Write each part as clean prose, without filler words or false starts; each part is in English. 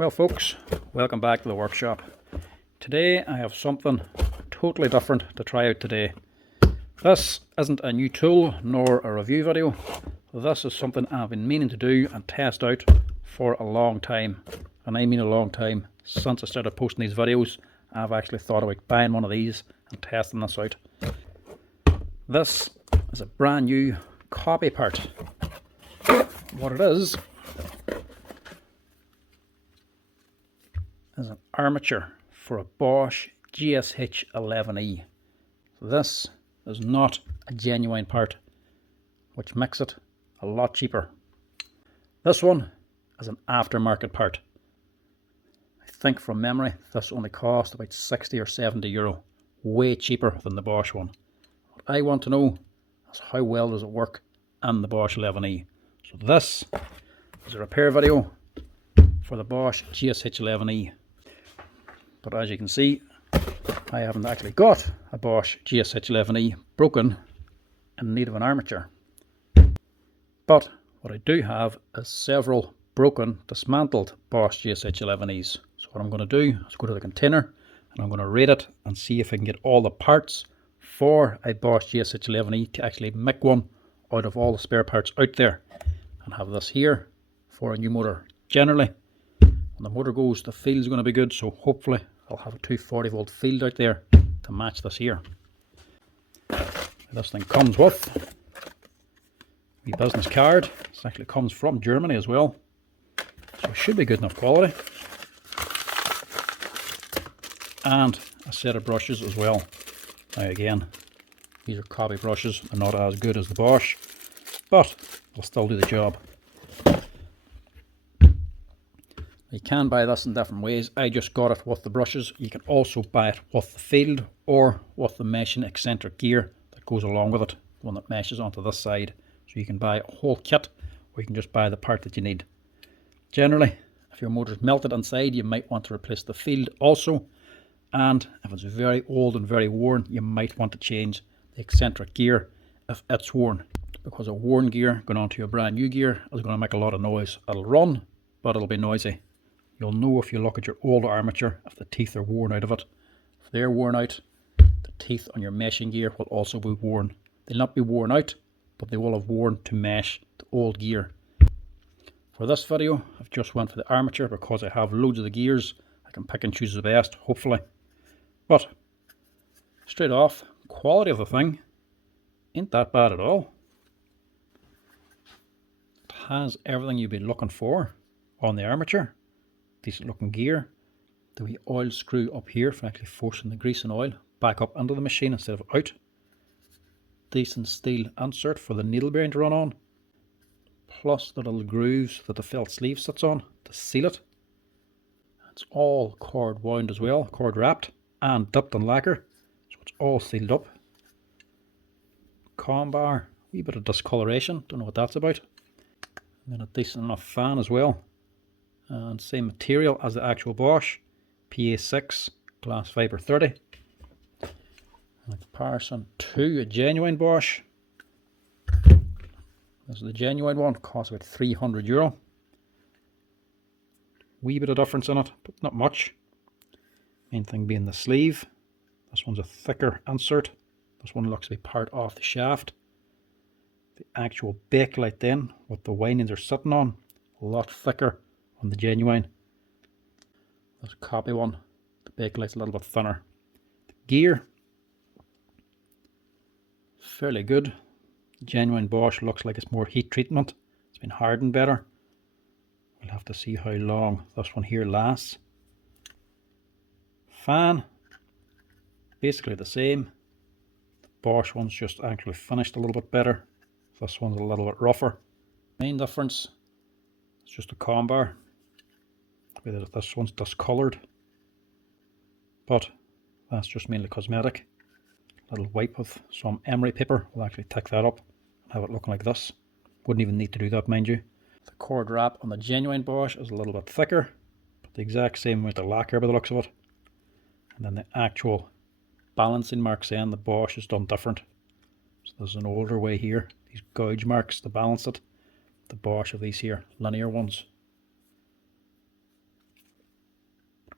Well folks, welcome back to the workshop. Today I have something totally different to try out today. This isn't a new tool nor a review video. This is something I've been meaning to do and test out for a long time. And I mean a long time. Since I started posting these videos, I've actually thought about buying one of these and testing this out. This is a brand new copy part. What it is an armature for a Bosch GSH11E. This is not a genuine part, which makes it a lot cheaper. This one is an aftermarket part. I think from memory this only cost about 60 or 70 euro, way cheaper than the Bosch one. What I want to know is how well does it work on the Bosch 11E. So this is a repair video for the Bosch GSH11E. But as you can see, I haven't actually got a Bosch GSH11E broken in need of an armature. But what I do have is several broken, dismantled Bosch GSH11Es. So what I'm going to do is go to the container and I'm going to rate it and see if I can get all the parts for a Bosch GSH11E to actually make one out of all the spare parts out there, and have this here for a new motor. Generally, when the motor goes, the field is going to be good, so hopefully I'll have a 240 volt field out there to match this here. This thing comes with a business card. This actually comes from Germany as well, so it should be good enough quality. And a set of brushes as well. Now again, these are copy brushes. They're not as good as the Bosch, but they'll still do the job. You can buy this in different ways. I just got it with the brushes. You can also buy it with the field or with the meshing eccentric gear that goes along with it, the one that meshes onto this side. So you can buy a whole kit, or you can just buy the part that you need. Generally, if your motor's melted inside, you might want to replace the field also. And if it's very old and very worn, you might want to change the eccentric gear if it's worn. Because a worn gear going onto a brand new gear is going to make a lot of noise. It'll run, but it'll be noisy. You'll know if you look at your old armature if the teeth are worn out of it. If they're worn out, the teeth on your meshing gear will also be worn. They'll not be worn out, but they will have worn to mesh the old gear. For this video, I've just went for the armature because I have loads of the gears. I can pick and choose the best, hopefully. But straight off, quality of the thing ain't that bad at all. It has everything you'd be looking for on the armature. Decent looking gear. The wee oil screw up here for actually forcing the grease and oil back up into the machine instead of out. Decent steel insert for the needle bearing to run on. Plus the little grooves that the felt sleeve sits on to seal it. It's all cord wound as well, cord wrapped and dipped in lacquer, so it's all sealed up. Com bar, wee bit of discoloration, don't know what that's about. And then a decent enough fan as well. And same material as the actual Bosch, PA6 glass fibre 30. In comparison to a genuine Bosch, this is the genuine one, costs about 300 euro. Wee bit of difference in it, but not much. Main thing being the sleeve. This one's a thicker insert. This one looks to be part off the shaft. The actual bakelite then, what the windings are sitting on, a lot thicker on the genuine. This copy one, the bakelite's a little bit thinner. The gear, fairly good. The genuine Bosch looks like it's more heat treatment. It's been hardened better. We'll have to see how long this one here lasts. Fan, basically the same. The Bosch one's just actually finished a little bit better. This one's a little bit rougher. Main difference is just a com bar. This one's discoloured, but that's just mainly cosmetic. A little wipe with some emery paper will actually tick that up and have it looking like this. Wouldn't even need to do that, mind you. The cord wrap on the genuine Bosch is a little bit thicker, but the exact same amount of lacquer by the looks of it. And then the actual balancing marks then, the Bosch is done different. So there's an older way here, these gouge marks to balance it. The Bosch of these here linear ones.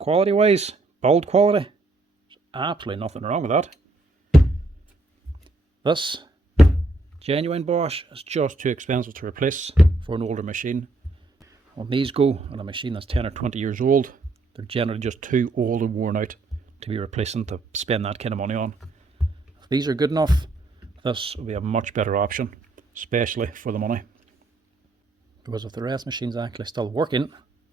quality wise, build quality, there's absolutely nothing wrong with that. This genuine Bosch is just too expensive to replace for an older machine. When these go on a machine that's 10 or 20 years old, they're generally just too old and worn out to be replacing, to spend that kind of money on. If these are good enough, this will be a much better option, especially for the money. Because if the rest machine's actually still working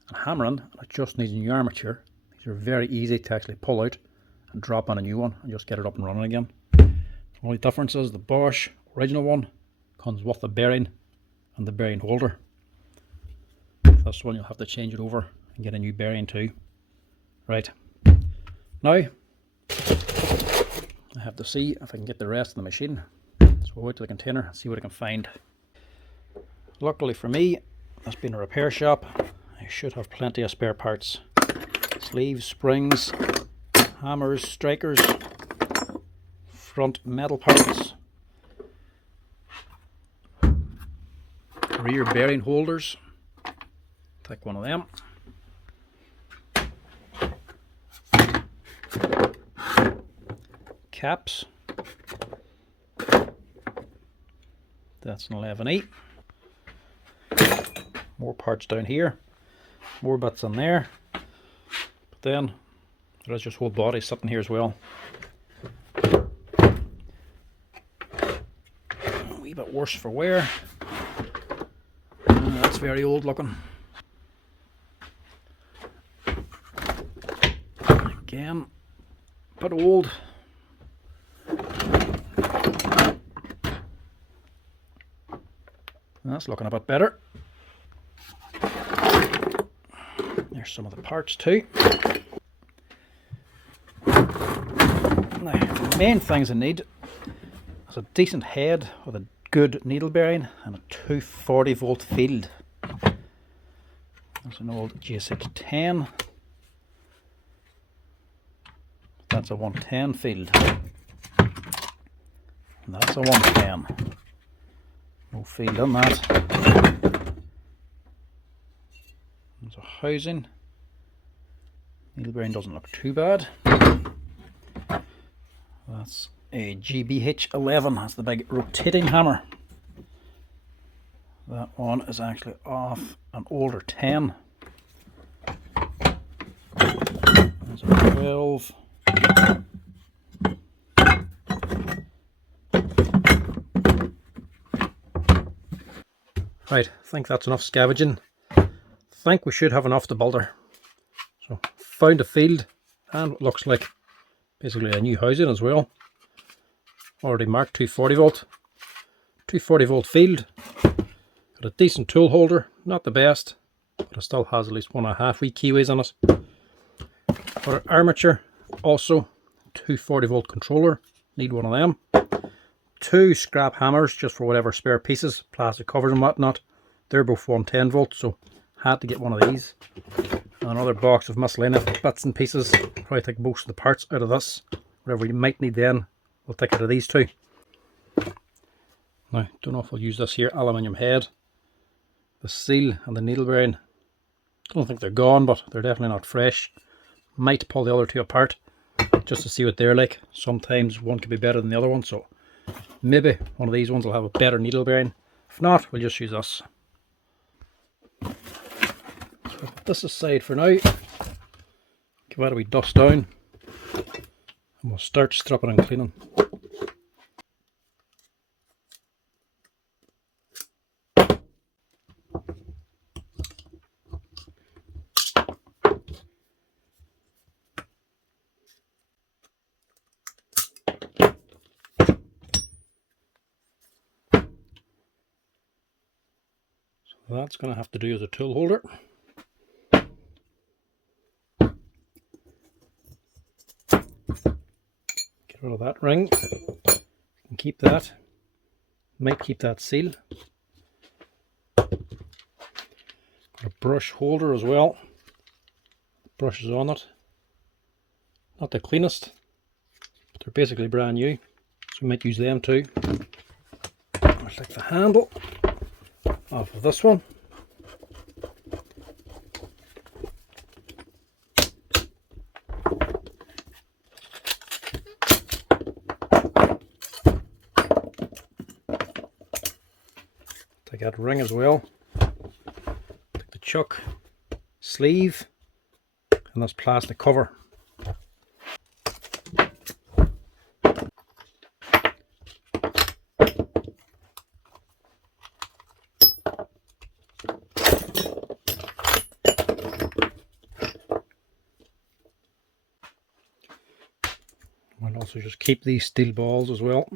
and hammering and it just needs a new armature, these are very easy to actually pull out and drop on a new one and just get it up and running again. The only difference is the Bosch original one comes with the bearing and the bearing holder. This one you'll have to change it over and get a new bearing too. Right, now I have to see if I can get the rest of the machine. So we'll go out to the container and see what I can find. Luckily for me, this being a repair shop, I should have plenty of spare parts. Sleeves, springs, hammers, strikers, front metal parts, rear bearing holders. Take one of them. Caps. That's an 11E. More parts down here. More bits in there. But then there is just whole body sitting here as well. A wee bit worse for wear. That's very old looking. Again, but old. That's looking a bit better. There's some of the parts too. Now, the main things I need is a decent head with a good needle bearing and a 240 volt field. There's an old GSH10. That's a 110 field. And that's a 110. No field in that. There's a housing. Needle bearing doesn't look too bad. That's a GBH11. That's the big rotating hammer. That one is actually off an older 10. There's a 12. Right, I think that's enough scavenging. I think we should have enough to build her. So, found a field, and it looks like basically a new housing as well. Already marked 240 volt. 240 volt field. Got a decent tool holder, not the best, but it still has at least 1.5 wee keyways on it. For our armature, also 240 volt controller, need one of them. 2 scrap hammers just for whatever spare pieces, plastic covers and whatnot. They're both 110 volts, so had to get one of these. And another box of miscellaneous bits and pieces. Probably take most of the parts out of this. Whatever you might need then, we'll take out of these two. Now, don't know if we'll use this here aluminium head. The seal and the needle bearing, don't think they're gone, but they're definitely not fresh. Might pull the other two apart just to see what they're like. Sometimes one could be better than the other one, so maybe one of these ones will have a better needle bearing. If not, we'll just use this. So we'll put this aside for now. Give that a wee dust down. And we'll start stripping and cleaning. That's going to have to do as a tool holder. Get rid of that ring. And keep that. Might keep that seal. Got a brush holder as well. Brushes on it. Not the cleanest, but they're basically brand new, so we might use them too. I'll take the handle off of this one. Take that ring as well. Take the chuck, sleeve, and this plastic cover. And also just keep these steel balls as well.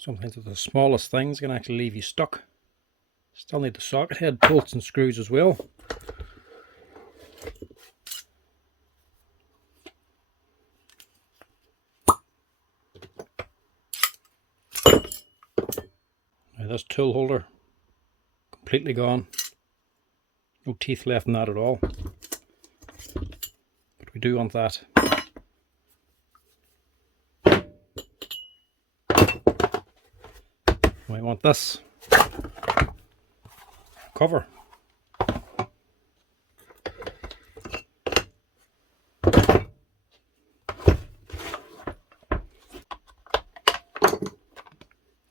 Sometimes the smallest things can actually leave you stuck. Still need the socket head, bolts and screws as well. Now this tool holder, completely gone. No teeth left in that at all. But we do want that. We want this cover.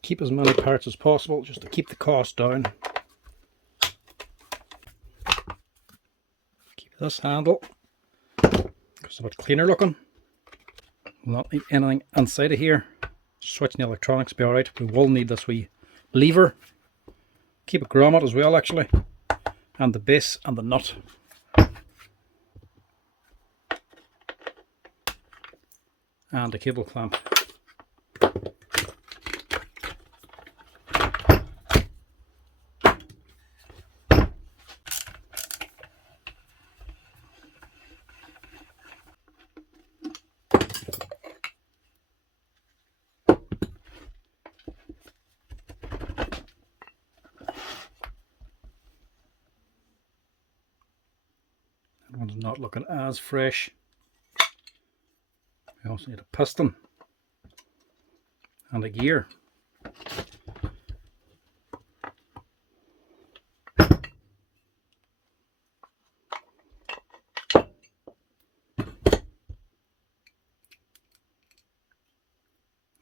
Keep as many parts as possible just to keep the cost down. Keep this handle, it's a bit cleaner looking. We'll not need anything inside of here. Switching the electronics will be alright. We will need this wee lever. Keep a grommet as well actually. And the base and the nut. And a cable clamp. That one's not looking as fresh. We also need a piston and a gear.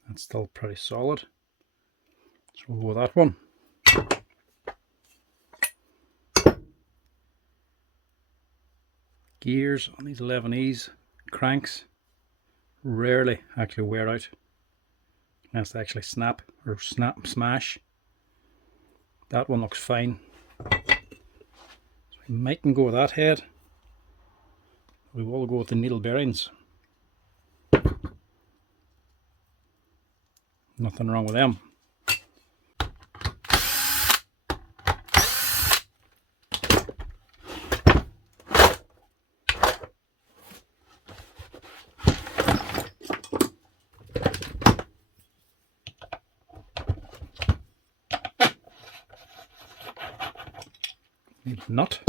That's still pretty solid, so we'll go with that one. Gears on these 11Es, cranks rarely actually wear out unless they actually snap or smash. That one looks fine, so we mightn't go with that head. We will go with the needle bearings. Nothing wrong with them. Need a nut.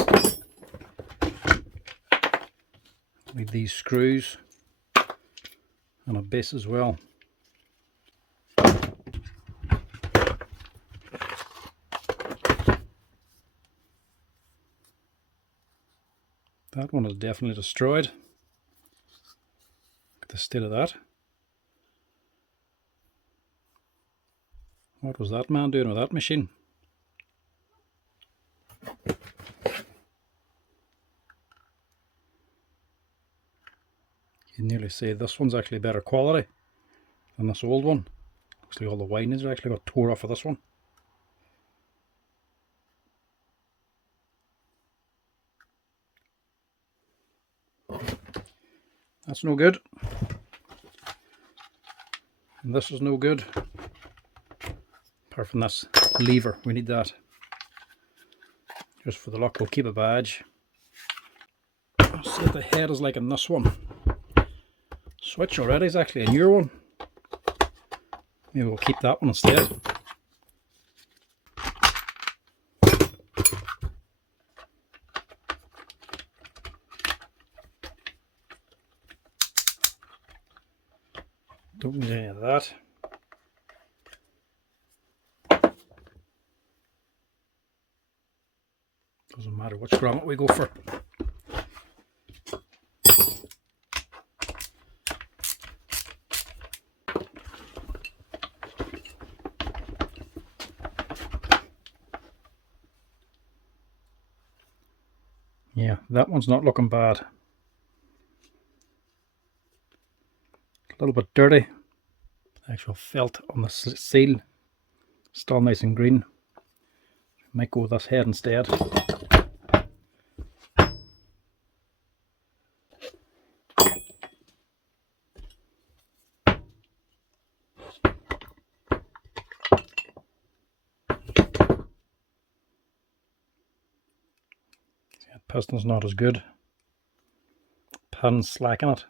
Need these screws and a base as well. That one is definitely destroyed. Look at the state of that. What was that man doing with that machine? You'd nearly say this one's actually better quality than this old one. Looks like all the windings are actually got tore off of this one. That's no good. And this is no good. Apart from this lever, we need that. Just for the luck, we'll keep a badge. I'll see if the head is like in this one. Switch already is actually a newer one. Maybe we'll keep that one instead. Don't need any of that. matter which grommet we go for. Yeah, that one's not looking bad. A little bit dirty. The actual felt on the seal still nice and green. Might go with this head instead. Piston's not as good. Pin's slacking it.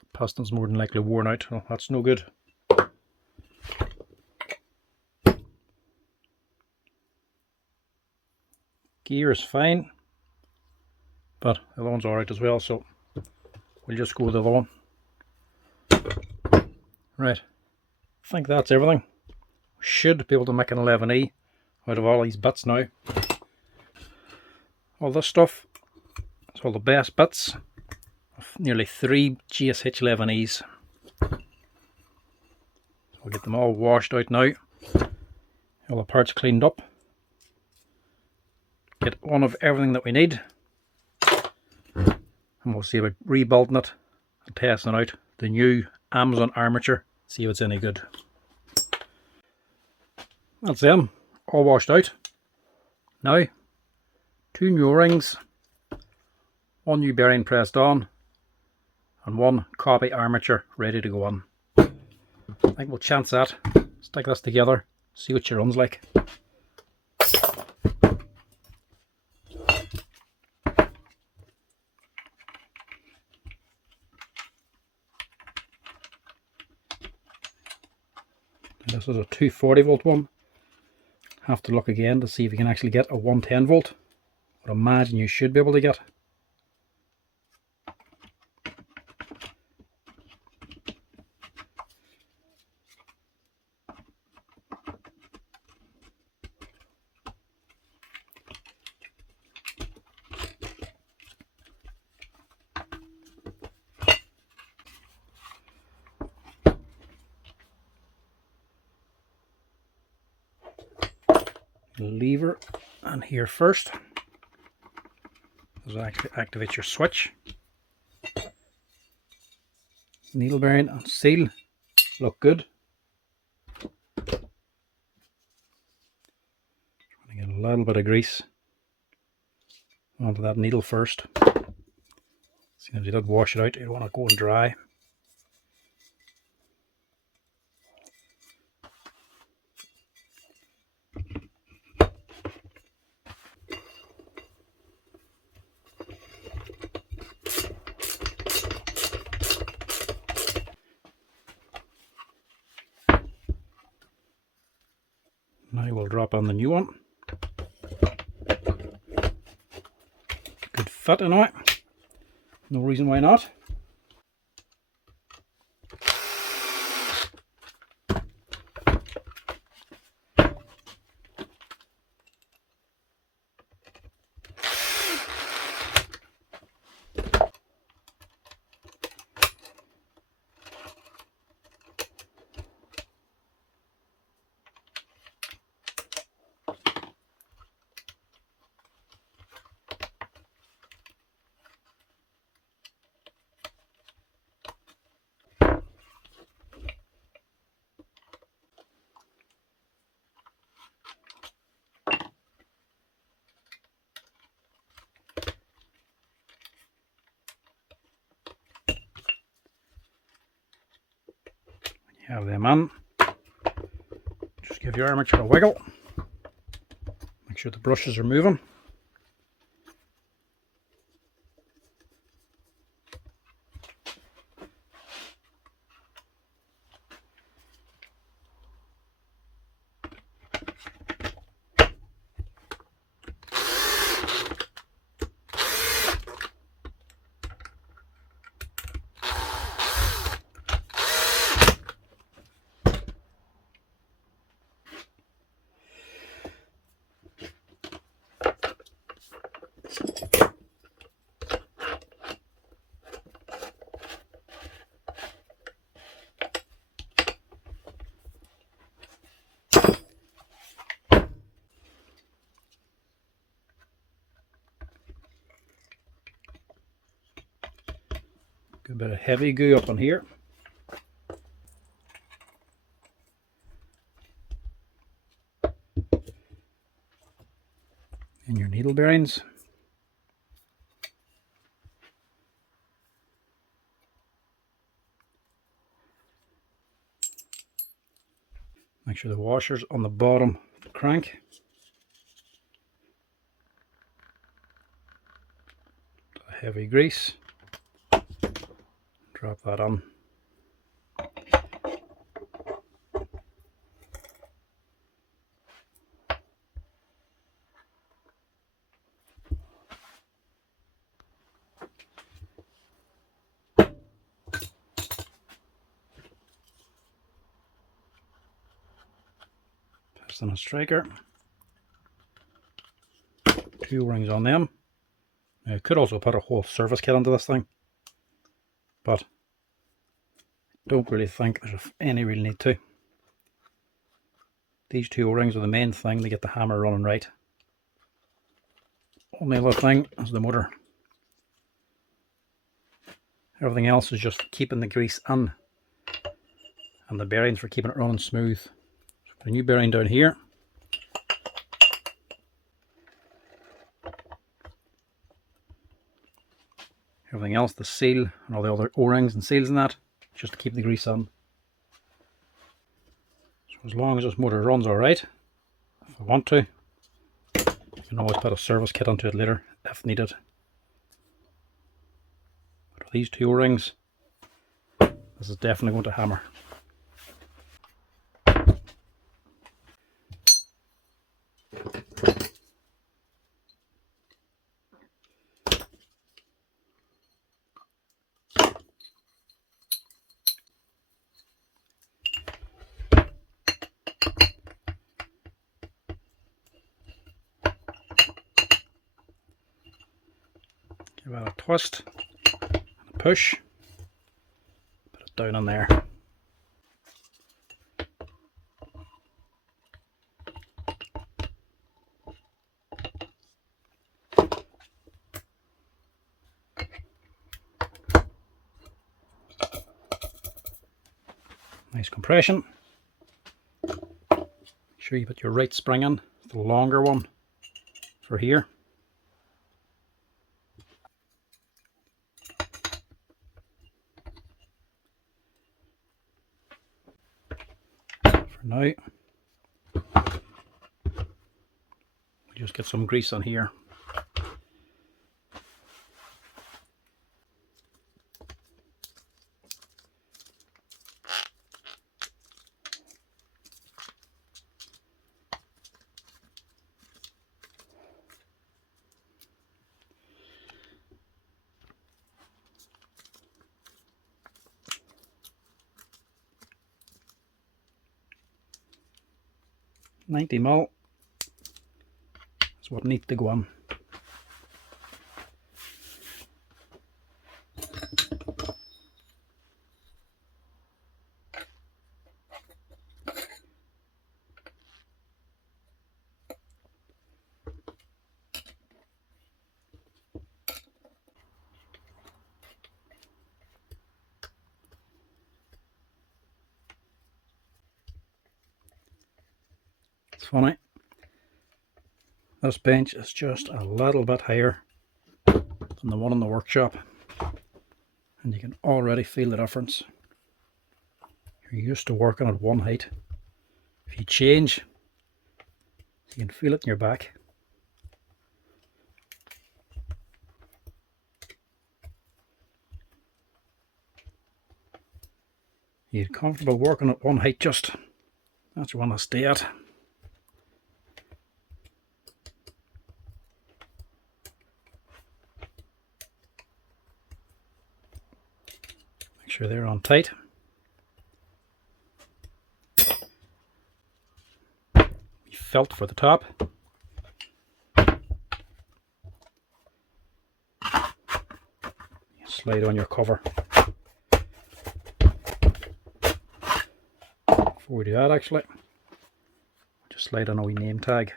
The piston's more than likely worn out. Oh, that's no good. Gear is fine, but the other one's alright as well, so we'll just go with the other one. Right, I think that's everything. We should be able to make an 11E out of all these bits now. All this stuff is all the best bits of nearly 3 GSH11Es. We'll get them all washed out now. All the parts cleaned up. Get one of everything that we need. And we'll see about rebuilding it and testing out the new Amazon armature. See if it's any good. That's them. All washed out. Now, 2 new rings, 1 new bearing pressed on, and 1 copy armature ready to go on. I think we'll chance that. Stick this together, see what she runs like. This is a 240 volt one. Have to look again to see if you can actually get a 110 volt. But I imagine you should be able to get. Lever and here first. This activates your switch. Needle bearing and seal look good. Trying to get a little bit of grease onto that needle first. See, if you did wash it out, you don't want to go and dry. Now we'll drop on the new one. Good fit in it. No reason why not. Have them on. Just give your armature a wiggle. Make sure the brushes are moving. Get a bit of heavy goo up on here. And your needle bearings. Make sure the washer's on the bottom of the crank. Heavy grease. Drop that on. Piston and striker. 2 rings on them. Now, I could also put a whole service kit onto this thing, but I don't really think there's any real need to. These 2 O-rings are the main thing to get the hammer running right. Only other thing is the motor. Everything else is just keeping the grease in, and the bearings for keeping it running smooth. So put a new bearing down here. Everything else, the seal and all the other O-rings and seals and that, just to keep the grease on. So as long as this motor runs alright, if I want to, I can always put a service kit onto it later if needed. But with these 2 O-rings, this is definitely going to hammer. Give it a twist and a push, put it down in there. Nice compression. Make sure you put your right spring in, the longer one for here. For now, we'll just get some grease on here. $90mm is what needs to go on. It's funny, this bench is just a little bit higher than the one in the workshop, and you can already feel the difference. You're used to working at one height. If you change, you can feel it in your back. You get comfortable working at one height, just that's where you want to stay at. Make sure they're on tight. We felt for the top. You slide on your cover. Before we do that, actually, just slide on a wee name tag.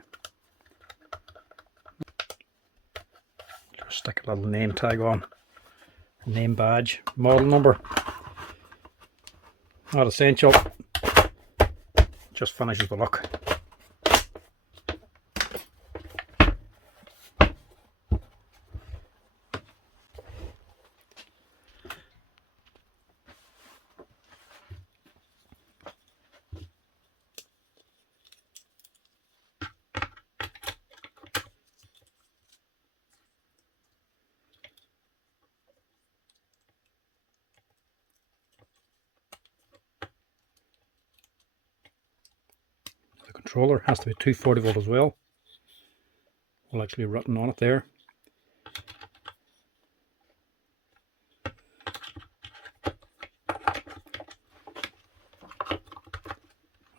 Just stick a little name tag on. name badge, model number. Not essential, just finishes the look. The controller has to be 240 volt as well. Will actually be written on it there.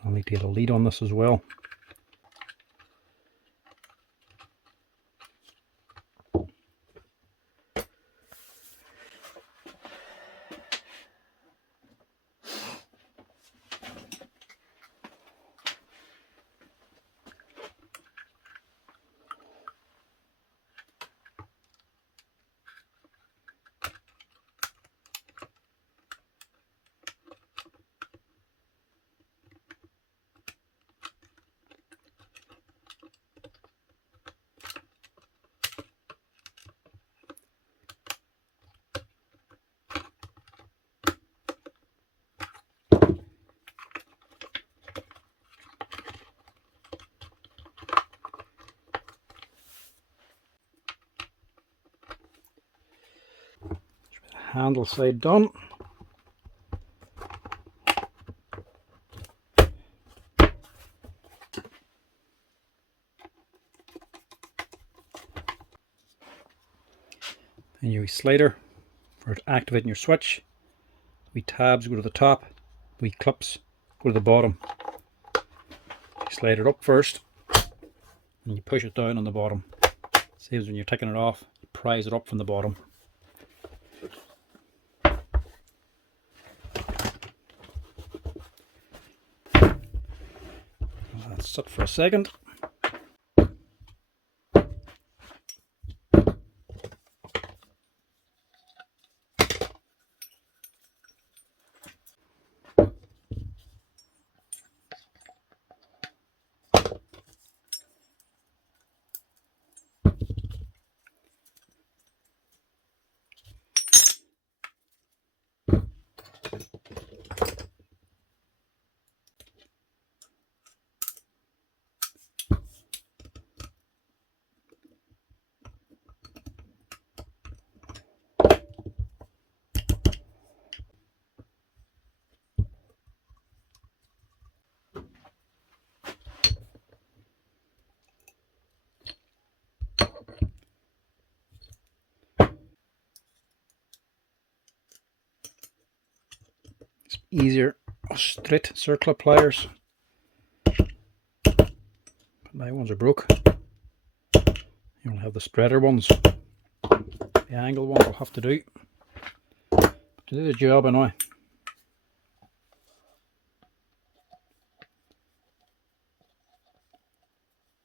I'll need to get a lead on this as well. Handle side done. Then your slider for activating your switch. We tabs go to the top, we clips go to the bottom. You slide it up first and you push it down on the bottom. Saves when you're taking it off, you prise it up from the bottom. Let's sit for a second. Easier straight circular pliers. My ones are broke. You'll have the spreader ones. The angle ones will have to do. To do the job anyway.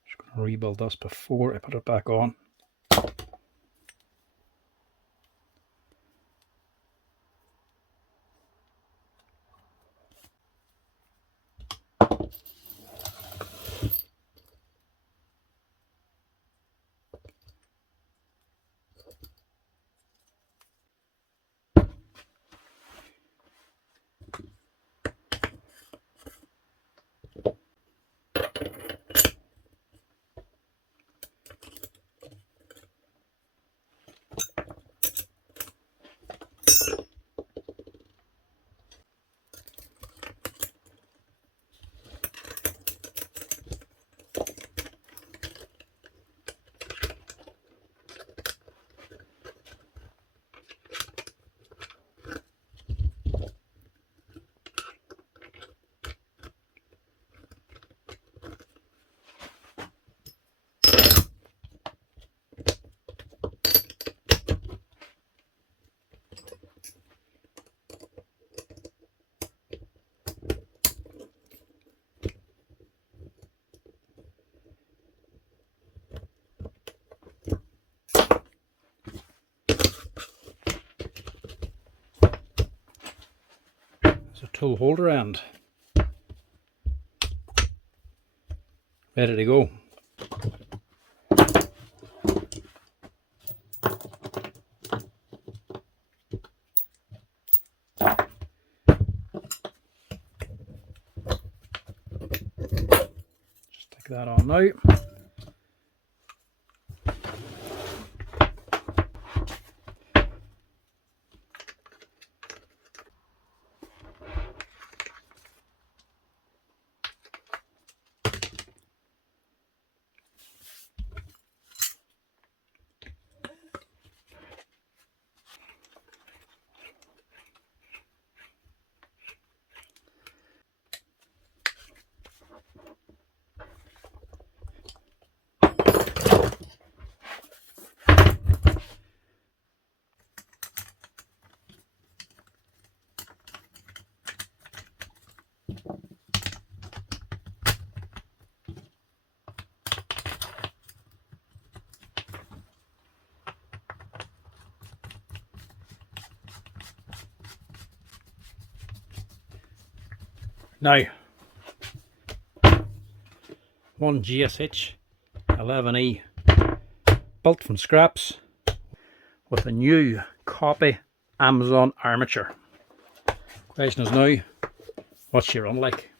Just going to rebuild this before I put it back on. tool holder end. Ready to go. Just take that on now. Now, one GSH11E built from scraps with a new copy Amazon armature. Question is now, what's she run like?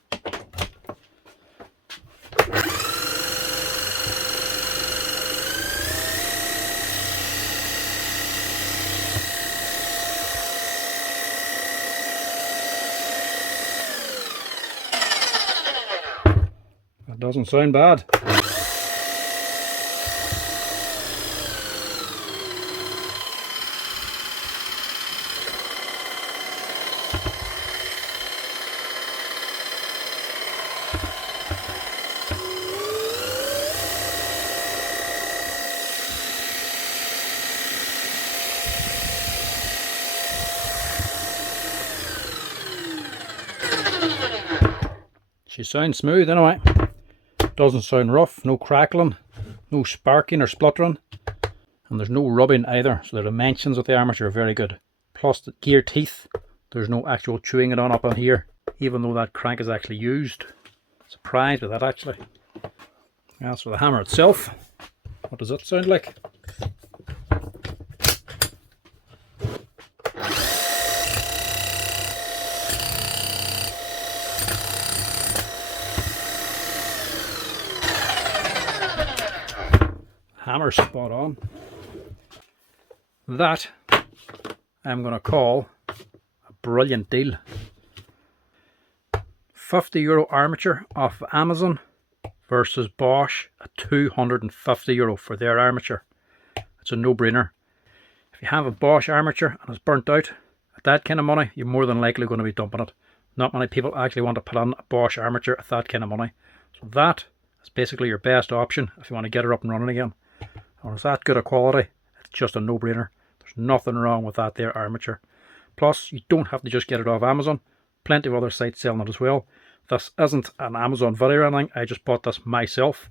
That doesn't sound bad. She sounds smooth anyway. Doesn't sound rough, no crackling, no sparking or spluttering, and there's no rubbing either, so the dimensions of the armature are very good. Plus the gear teeth, there's no actual chewing it on up on here, even though that crank is actually used. Surprised with that actually. As for the hammer itself, what does it sound like? Hammer spot on. That I'm going to call a brilliant deal. €50 armature off of Amazon versus Bosch at €250 for their armature. It's a no-brainer. If you have a Bosch armature and it's burnt out at that kind of money, you're more than likely going to be dumping it. Not many people actually want to put on a Bosch armature at that kind of money. So that is basically your best option if you want to get her up and running again. And it's that good a quality, it's just a no-brainer. There's nothing wrong with that there armature. Plus, you don't have to just get it off Amazon. Plenty of other sites selling it as well. This isn't an Amazon video or anything. I just bought this myself.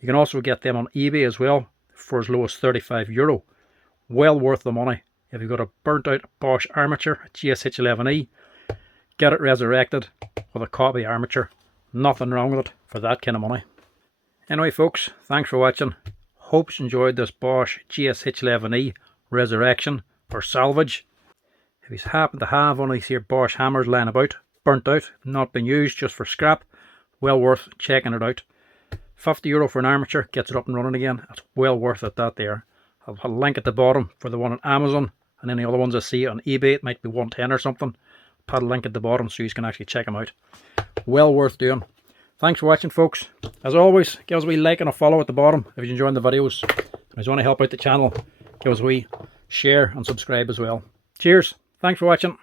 You can also get them on eBay as well for as low as €35. Well worth the money. If you've got a burnt out Bosch armature, a GSH11E, get it resurrected with a copy armature. Nothing wrong with it for that kind of money. Anyway folks, thanks for watching. Hope you enjoyed this Bosch GSH11E resurrection or salvage. If you happen to have one of these here Bosch hammers lying about, burnt out, not been used, just for scrap, well worth checking it out. €50 for an armature, gets it up and running again. That's well worth it, that there. I'll have a link at the bottom for the one on Amazon, and any other ones I see on eBay, it might be 110 or something. Put a link at the bottom so you can actually check them out. Well worth doing. Thanks for watching folks. As always, give us a wee like and a follow at the bottom if you're enjoying the videos. If you want to help out the channel, give us a wee share and subscribe as well. Cheers. Thanks for watching.